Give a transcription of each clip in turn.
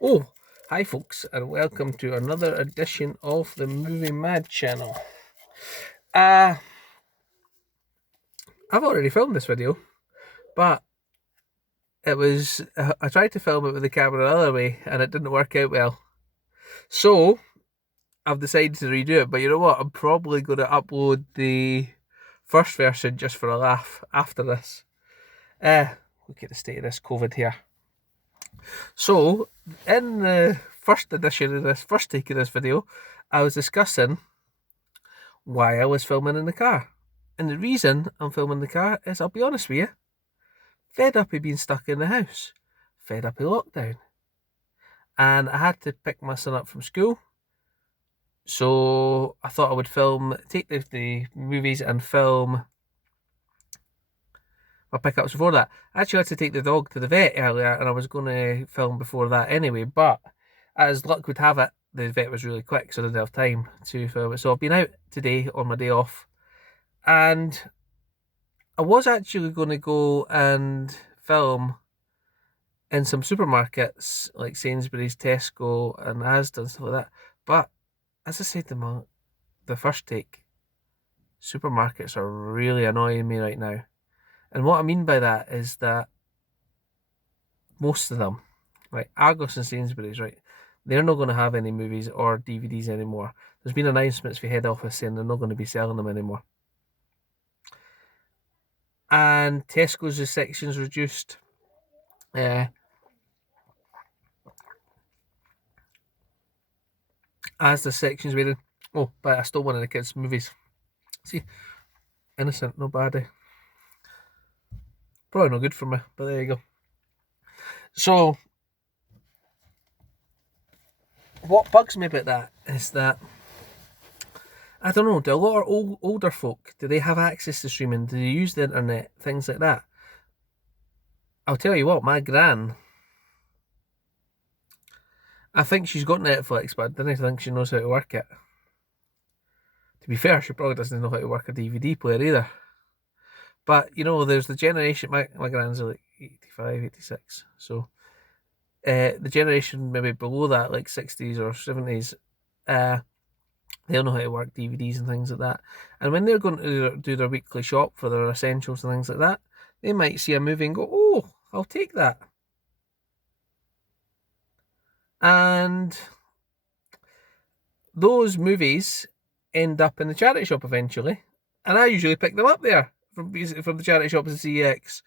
Oh, hi folks, and welcome to another edition of the Movie Mad channel. I've already filmed this video, but I tried to film it with the camera the other way, and it didn't work out well. So, I've decided to redo it, but you know what? I'm probably going to upload the first version just for a laugh after this. Look at the state of this COVID here. So, in the first edition of this first take of this video, I was discussing why I was filming in the car. And the reason I'm filming in the car is, I'll be honest with you, fed up of being stuck in the house, fed up of lockdown. And I had to pick my son up from school. So I thought I would take the movies and film my pickups before that. I actually had to take the dog to the vet earlier, and I was going to film before that anyway, but as luck would have it, the vet was really quick, so I didn't have time to film it. So I've been out today on my day off, and I was actually going to go and film in some supermarkets like Sainsbury's, Tesco, and Asda and stuff like that. But as I said to the first take, supermarkets are really annoying me right now. And what I mean by that is that most of them, right, Argos and Sainsbury's, right, they're not going to have any movies or DVDs anymore. There's been announcements for head office saying they're not going to be selling them anymore. And Tesco's section's reduced. As the section's wearing. Oh, but I stole one of the kids' movies. See, innocent, no bad. Probably no good for me, but there you go. So, what bugs me about that is that, I don't know, do a lot of older folk, do they have access to streaming? Do they use the internet? Things like that. I'll tell you what, my gran, I think she's got Netflix, but I don't think she knows how to work it. To be fair, she probably doesn't know how to work a DVD player either. But, you know, there's the generation, my gran's like 85, 86, so the generation maybe below that, like 60s or 70s, they'll know how to work DVDs and things like that. And when they're going to do their weekly shop for their essentials and things like that, they might see a movie and go, oh, I'll take that. And those movies end up in the charity shop eventually. And I usually pick them up there from the charity shops at CX.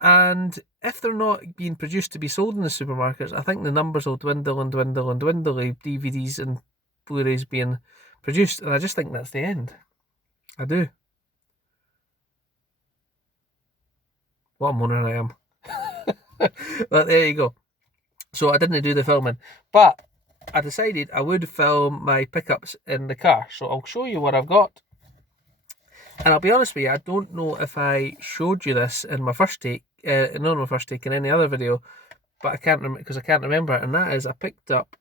And if they're not being produced to be sold in the supermarkets, I think the numbers will dwindle and dwindle and dwindle, like DVDs and Blu-rays being produced. And I just think that's the end. I do. What a moaner I am. But there you go. So I didn't do the filming. But I decided I would film my pickups in the car. So I'll show you what I've got. And I'll be honest with you, I don't know if I showed you this in my first take, not in my first take, in any other video, but I can't remember because I can't remember. And that is, I picked up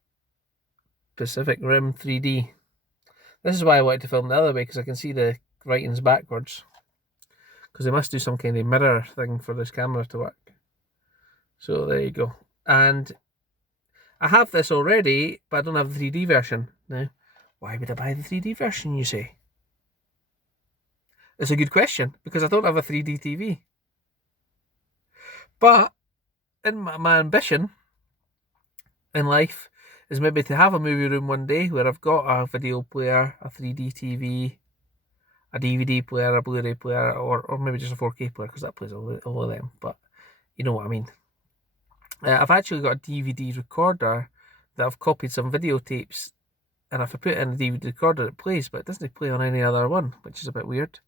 Pacific Rim 3D. This is why I wanted to film the other way, because I can see the writings backwards. Because they must do some kind of mirror thing for this camera to work. So there you go. And I have this already, but I don't have the 3D version. Now, why would I buy the 3D version, you say? It's a good question, because I don't have a 3D TV. But in my ambition in life is maybe to have a movie room one day where I've got a video player, a 3D TV, a DVD player, a Blu-ray player, or maybe just a 4K player, because that plays all of them. But you know what I mean. I've actually got a DVD recorder that I've copied some videotapes, and if I put it in a DVD recorder, it plays, but it doesn't play on any other one, which is a bit weird.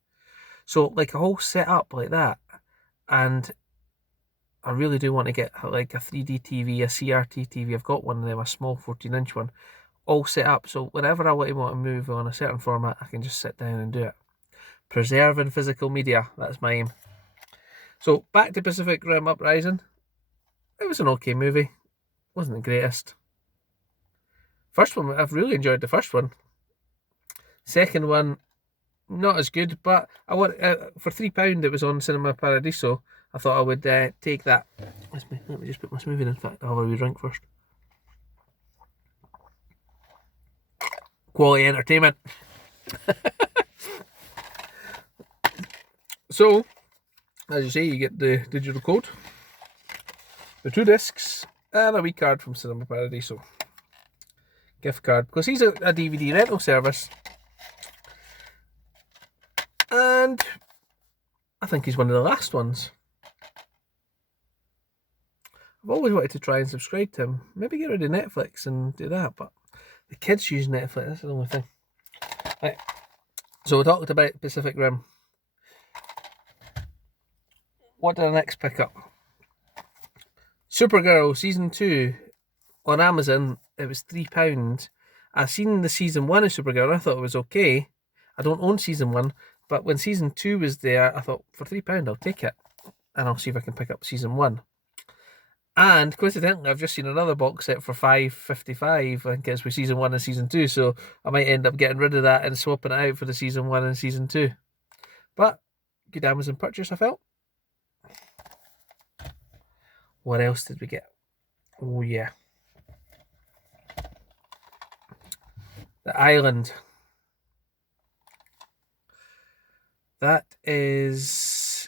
So, like, a whole setup like that, and I really do want to get, like, a 3D TV, a CRT TV. I've got one of them, a small 14-inch one, all set up, so whenever I want to move on a certain format, I can just sit down and do it. Preserving physical media, that's my aim. So, back to Pacific Rim Uprising. It was an okay movie. Wasn't the greatest. First one, I've really enjoyed the first one. Second one, not as good, but I want for £3 it was on Cinema Paradiso. I thought I would take that. Let me just put my smoothie in. In fact, I'll have a wee drink first. quality entertainment. So, as you say, you get the digital code, the 2 discs, and a wee card from Cinema Paradiso. Gift card, because he's a DVD rental service. And I think he's one of the last ones. I've always wanted to try and subscribe to him. Maybe get rid of Netflix and do that, but the kids use Netflix, that's the only thing. Right. So we talked about Pacific Rim. What did I next pick up? Supergirl Season 2 on Amazon. It was £3. I've seen the Season 1 of Supergirl and I thought it was okay. I don't own Season 1, but when Season 2 was there, I thought, for £3 I'll take it. And I'll see if I can pick up Season 1. And coincidentally, I've just seen another box set for $5.55. I think it's with Season 1 and Season 2, so I might end up getting rid of that and swapping it out for the Season 1 and Season 2. But, good Amazon purchase, I felt. What else did we get? Oh, yeah. The Island. That is...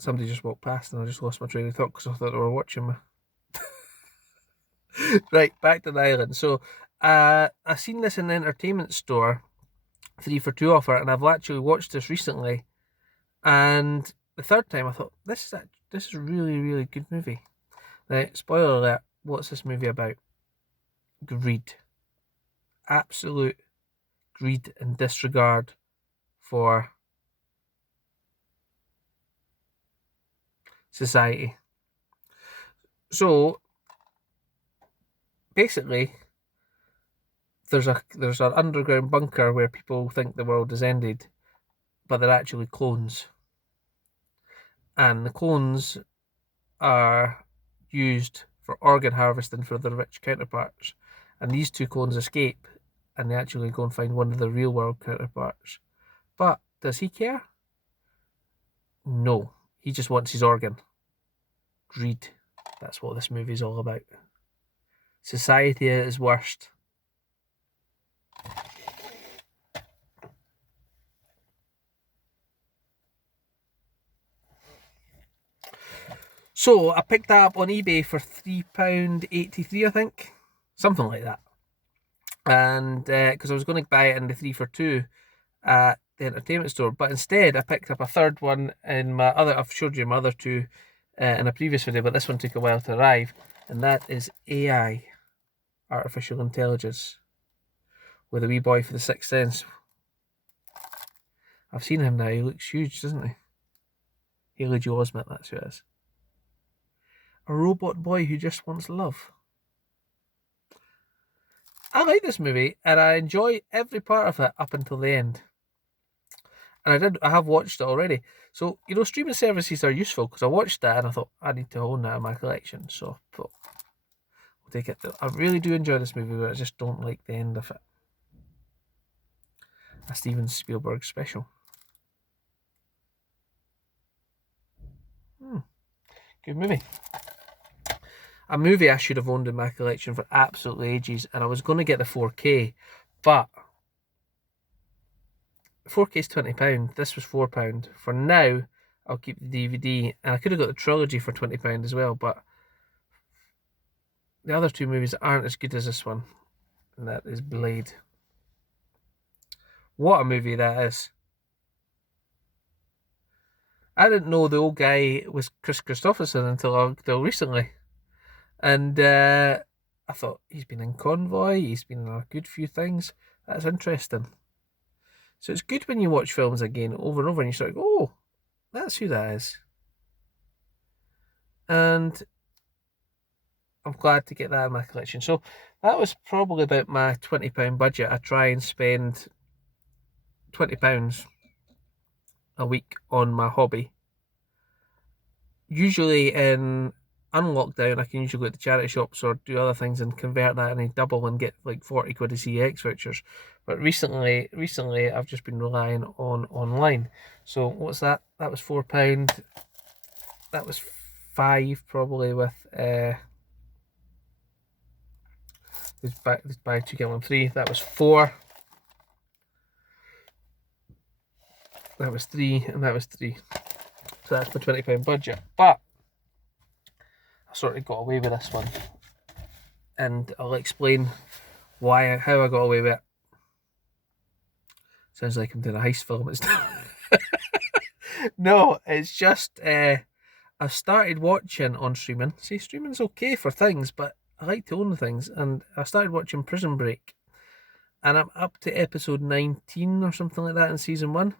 Somebody just walked past and I just lost my train of thought because I thought they were watching me. Right, back to the Island. So, I seen this in the entertainment store, 3 for 2 offer, and I've actually watched this recently. And the third time I thought, this is a really, really good movie. Now, spoiler alert, what's this movie about? Greed. Absolute greed and disregard for society. So basically, there's an underground bunker where people think the world has ended, but they're actually clones. And the clones are used for organ harvesting for their rich counterparts. And these 2 clones escape and they actually go and find one of their real world counterparts. But does he care? No. He just wants his organ. Greed. That's what this movie is all about. Society at its worst. So I picked that up on eBay for £3.83, I think. Something like that. And because I was going to buy it in the 3 for 2 at the entertainment store, but instead I picked up a third one in my other, I've showed you my other 2 in a previous video, but this one took a while to arrive, and that is AI, Artificial Intelligence, with a wee boy for the Sixth Sense. I've seen him now, he looks huge, doesn't he? Haley Joel Osment, that's who it is. A robot boy who just wants love. I like this movie and I enjoy every part of it up until the end. And I have watched it already. So, streaming services are useful because I watched that and I thought, I need to own that in my collection. So, we'll take it. I really do enjoy this movie, but I just don't like the end of it. A Steven Spielberg special. Good movie. A movie I should have owned in my collection for absolutely ages, and I was going to get the 4K, but 4K is £20. This was £4. For now, I'll keep the DVD, and I could have got the trilogy for £20 as well, but the other 2 movies aren't as good as this one, and that is Blade. What a movie that is. I didn't know the old guy was Chris Christopherson until recently. And I thought, he's been in Convoy, he's been in a good few things. That's interesting. So it's good when you watch films again over and over and you start, oh, that's who that is. And I'm glad to get that in my collection. So that was probably about my £20 budget. I try and spend £20 a week on my hobby. Usually in unlockdown, I can usually go to the charity shops or do other things and convert that in a double and get like 40 quid of CX vouchers. But recently I've just been relying on online. So what's that? That was £4. That was £5 probably with buy two, get one free. That was 4. That was 3, and that was 3. So that's my £20 budget. But I sort of got away with this one, and I'll explain how I got away with it. Sounds like I'm doing a heist film. It's no, it's just I've started watching on streaming. See, streaming's okay for things, but I like to own things, and I started watching Prison Break, and I'm up to episode 19 or something like that in season 1.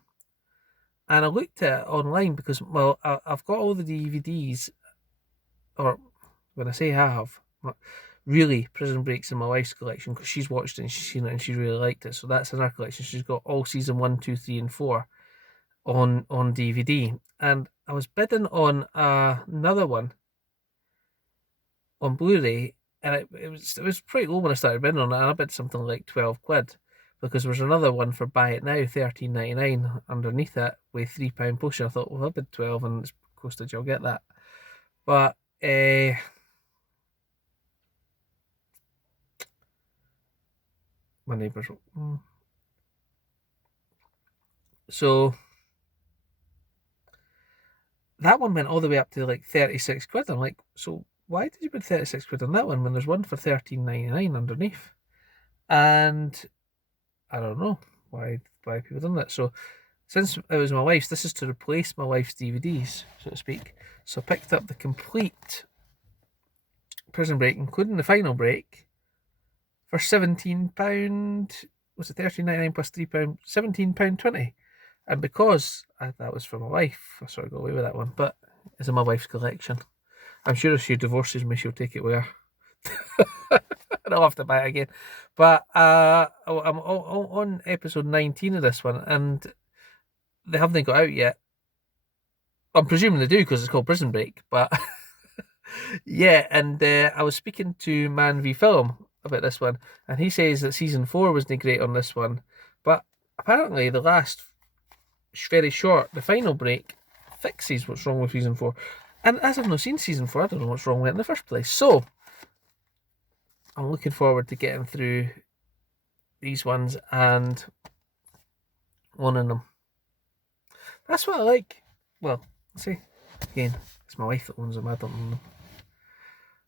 And I looked at it online because, well, I've got all the DVDs, or when I say I have, really, Prison Break's in my wife's collection because she's watched it and she's seen it and she really liked it. So that's in her collection. She's got all season 1, 2, 3, and 4 on DVD. And I was bidding on another one on Blu-ray, and it was pretty low when I started bidding on it. And I bid something like £12 because there was another one for buy it now, $13.99 underneath it with £3 postage. I thought, well, I bid 12 and it's postage, I'll get that. But my neighbours. So that one went all the way up to like £36. I'm like, so why did you bid £36 on that one when there's one for $13.99 underneath? And I don't know why people done that. So since it was my wife's, this is to replace my wife's DVDs, so to speak. So I picked up the complete Prison Break, including the final break, for £17. Was it £13.99 plus £3? £17.20. And because that was for my wife, I sort of got away with that one. But it's in my wife's collection. I'm sure if she divorces me, she'll take it with her. And I'll have to buy it again. But I'm on episode 19 of this one, and they haven't got out yet. I'm presuming they do because it's called Prison Break. But yeah, and I was speaking to Man v Film about this one, and he says that season 4 wasn't great on this one. But apparently the last very short, the final break, fixes what's wrong with season 4. And as I've not seen season 4, I don't know what's wrong with it in the first place. So I'm looking forward to getting through these ones and owning them. That's what I like. Well, see, again, it's my wife that owns them. I don't own them.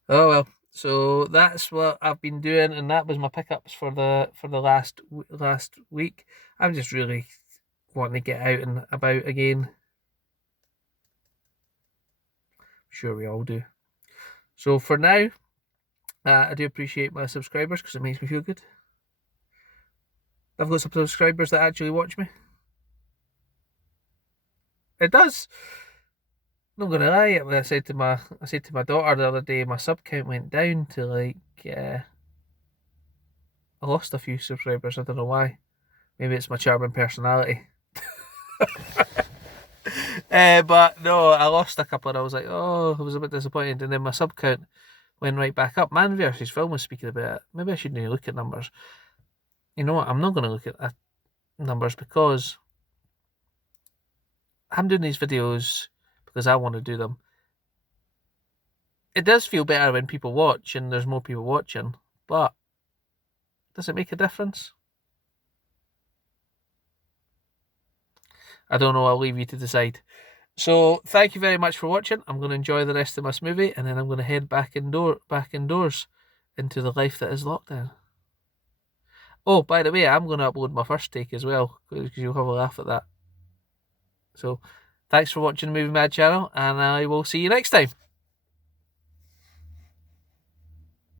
Oh well. So that's what I've been doing, and that was my pickups for the last week. I'm just really wanting to get out and about again. I'm sure we all do. So for now, I do appreciate my subscribers because it makes me feel good. I've got some subscribers that actually watch me. It does. I'm not gonna lie. I said to my daughter the other day, my sub count went down to like I lost a few subscribers. I don't know why. Maybe it's my charming personality. But no, I lost a couple, and I was like, oh, I was a bit disappointed. And then my sub count went right back up. Man vs Film was speaking about it. Maybe I shouldn't look at numbers. You know what? I'm not going to look at numbers because I'm doing these videos because I want to do them. It does feel better when people watch and there's more people watching, but does it make a difference? I don't know. I'll leave you to decide. So thank you very much for watching. I'm going to enjoy the rest of my smoothie, and then I'm going to head back indoors into the life that is lockdown. Oh, by the way, I'm going to upload my first take as well, because you'll have a laugh at that. So thanks for watching the Movie Mad channel, and I will see you next time.